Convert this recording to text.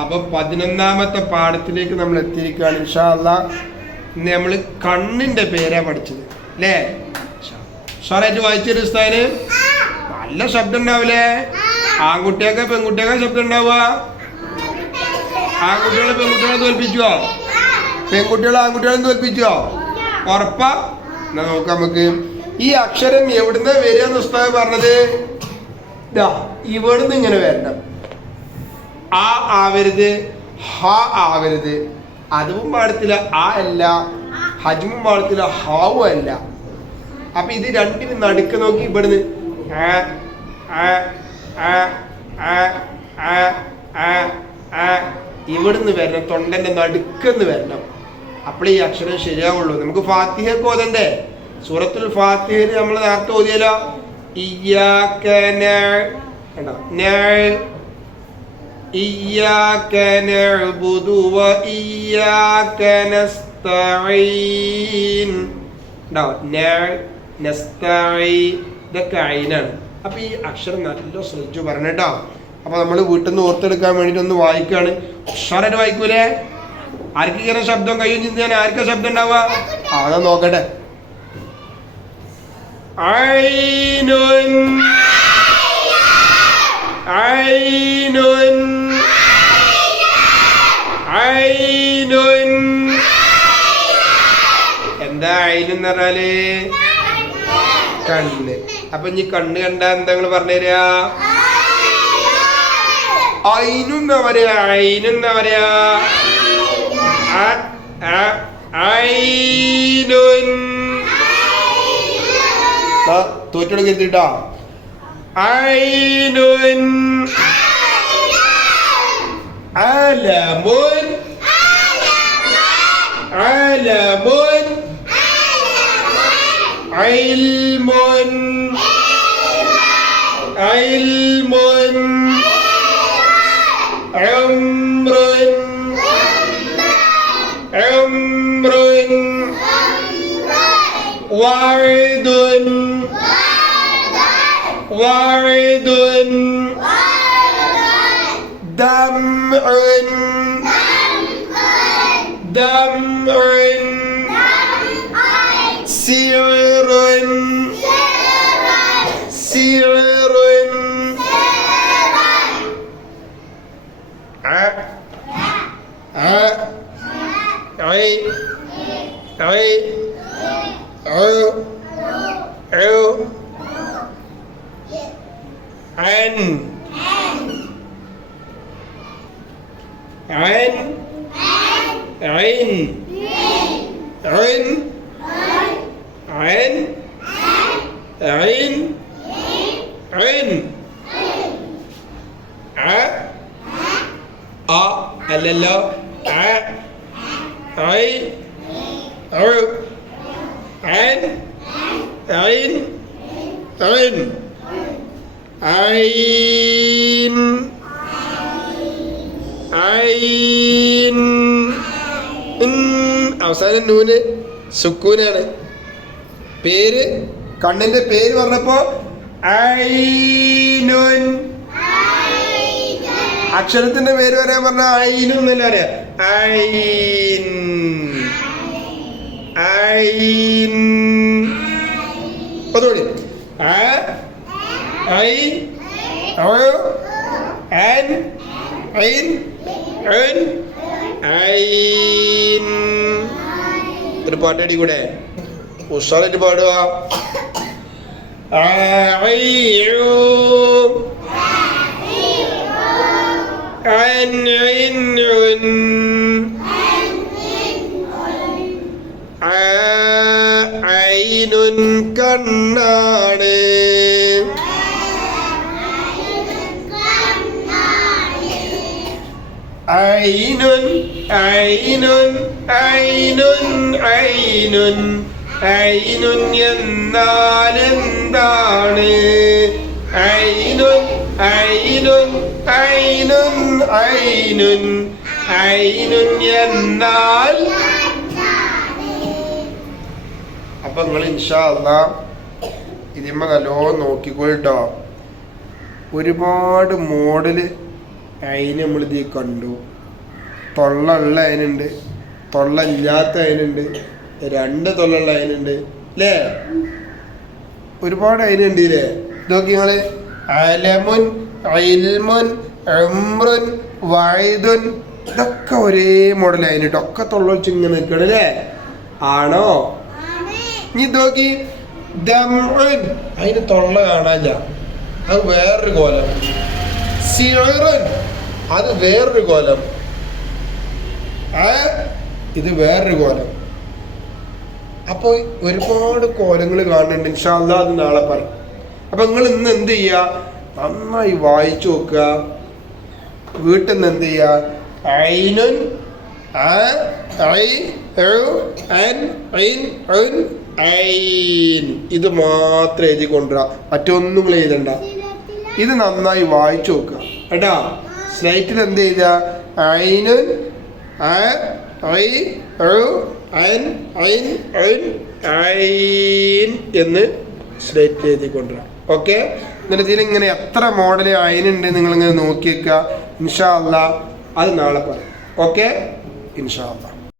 അപ്പൊ പതിനൊന്നാമത്തെ പാഠത്തിലേക്ക് നമ്മൾ എത്തിയിരിക്കുകയാണ്. ഇൻഷാല്ല ഇന്ന് നമ്മൾ കണ്ണിന്റെ പേരാ പഠിച്ചത്. അല്ലേ സാറായിട്ട് വായിച്ചൊരു സ്ഥാന് നല്ല ശബ്ദം ഉണ്ടാവില്ലേ ആൺകുട്ടിയൊക്കെ പെൺകുട്ടിയൊക്കെ ശബ്ദം ഉണ്ടാവുക ആൺകുട്ടികളെ പെൺകുട്ടികളെ തോൽപ്പിച്ചുവോ പെൺകുട്ടികളെ ആൺകുട്ടികളെ തോൽപ്പിച്ചുവോ ഉറപ്പാ? എന്നാ നോക്ക നമുക്ക്. ഈ അക്ഷരം എവിടുന്ന വരിക എന്ന് ഉസ്താദ് പറഞ്ഞത്? ഇവിടുന്ന് ഇങ്ങനെ വരണം. ആ ആവരുത് ഹ ആവരുത്. അതും പാടത്തില്ല ആ അല്ല ഹജ്മും പാടത്തില്ല ഹാവും അല്ല. അപ്പൊ ഇത് രണ്ടിനും നടുക്ക് നോക്കി ഇവിടുന്ന്. ഇവിടുന്ന് വരണം തൊണ്ടന്റെ നടുക്കെന്ന് വരണം. അപ്പോഴേ ഈ അക്ഷരം ശരിയാവുള്ളൂ. നമുക്ക് ഫാത്തിഹക്ക് ഓതണ്ടേ? സൂറത്തുൽ ഫാത്തിഹ നമ്മൾ നേരത്തെ ഓതിയല്ലോ? ഇയ്യാക്ക ന- കണ്ടോ? إياك نعبد وإياك نستعين ഉണ്ടാവും നസ്തഈൻ ഇതൊക്കെ അയിനാണ് അപ്പൊ ഈ അക്ഷരം നല്ല ശ്രദ്ധിച്ചു പറഞ്ഞിട്ടോ അപ്പൊ നമ്മൾ വീട്ടിൽ നിന്ന് ഓർത്തെടുക്കാൻ വേണ്ടിട്ട് ഒന്ന് വായിക്കാണ് ഉഷാറായിട്ട് വായിക്കൂലേ ആർക്ക് ഇങ്ങനെ ശബ്ദം കയ്യും ചിന്താൻ ആർക്കാ ശബ്ദം ഉണ്ടാവുക ആ അതാ നോക്കട്ടെ ഐനുൻ ഐനുൻ എന്താ ഐനെന്ന് പറഞ്ഞാൽ? കണ്ണ്. അപ്പൊ ഇനി കണ്ണ് കണ്ട എന്താ നിങ്ങൾ പറഞ്ഞുതരാ അയിനെന്താ പറയാ? അയിനെന്താ പറയാ? തോറ്റെടുക്കരുത്തിട്ടോ അലമുൻ علم عمر عمر وعد وعد دمع دمع سير ع عي عي عو عو عن عن عين عين عين عين عين ع أ ل ل عي عو عين عين عين عين ഐൻ ഇൻ. അവസാനം നൂന് സുക്കൂനാണ് പേര് കണ്ണിന്റെ പേര് പറഞ്ഞപ്പോ ഐനുൻ അക്ഷരത്തിന്റെ പേര് പറയാൻ പറഞ്ഞ ഐൻ ഐൻ. ഐ. ഐൻ. ഐൻ ഐൻ. ഒരു പാട്ടടി കൂടെ. ഉഷാറായിട്ട് പാടുക. ആയിഉ عن عن ഐനുൻ കണ്ണാണ് ഐനുൻ ഐനുൻ ഐനുൻ ഐനുൻ ഐനുൻ എന്നാൽ എന്താണ് ഐനുൻ einen, einen, einen, einen എന്നാൽ. അപ്പൊ നിങ്ങൾ ഇൻഷാ അല്ലാ ഇതിമ്മ നല്ലോണം നോക്കിക്കോട്ടോ ഒരുപാട് മോഡൽ അതിന് നമ്മളിത് കണ്ടു. തൊള്ള ഉള്ള അതിനുണ്ട് തൊള്ള ഇല്ലാത്ത അതിനുണ്ട് രണ്ട് തൊള്ളുള്ള അതിനുണ്ട് അല്ലേ ഒരുപാട് അതിനുണ്ട് ഇല്ലേ? നിങ്ങൾ അലമുൻ ഇൽമുൻ വൈദുൻ. ഇതൊക്കെ ഒരേ മോഡൽ അതിനിട്ട് ഒക്കെ തൊള്ളൊഴിച്ച് ഇങ്ങനെ നിൽക്കണല്ലേ ആണോ? ഇനി നോക്കി. അതിന് തൊള്ള കാണാനില്ല. അത് വേറൊരു കോലം. സിറുൻ അത് വേറൊരു കോലം. ഇത് വേറൊരു കോലം. അപ്പോൾ ഒരുപാട് കോലങ്ങൾ കാണുന്നുണ്ട്. ഇൻഷാല്ല അത് നാളെ പറയും. അപ്പൊ നിങ്ങൾ ഇന്ന് എന്ത് ചെയ്യുക നന്നായി വായിച്ചു നോക്കുക. വീട്ടിൽ നിന്ന് എന്ത് ചെയ്യുക. ഇത് മാത്രം എഴുതി കൊണ്ടുവരാ. മറ്റൊന്നും നിങ്ങൾ എഴുതണ്ട. ഇത് നന്നായി വായിച്ചു നോക്കുക. കേട്ടാ? സ്ലൈറ്റിൽ എന്ത് ചെയ്ത എന്ന് സ്ലൈറ്റിൽ എഴുതി കൊണ്ടുവരാം. ഓക്കെ എന്നിട്ട് ഇതിൽ ഇങ്ങനെ എത്ര മോഡൽ അതിനുണ്ട് നിങ്ങൾ ഇങ്ങനെ നോക്കി വെക്കുക ഇൻഷാ അത് നാളെ പറയാം. ഓക്കെ ഇൻഷാ അല്ലാ.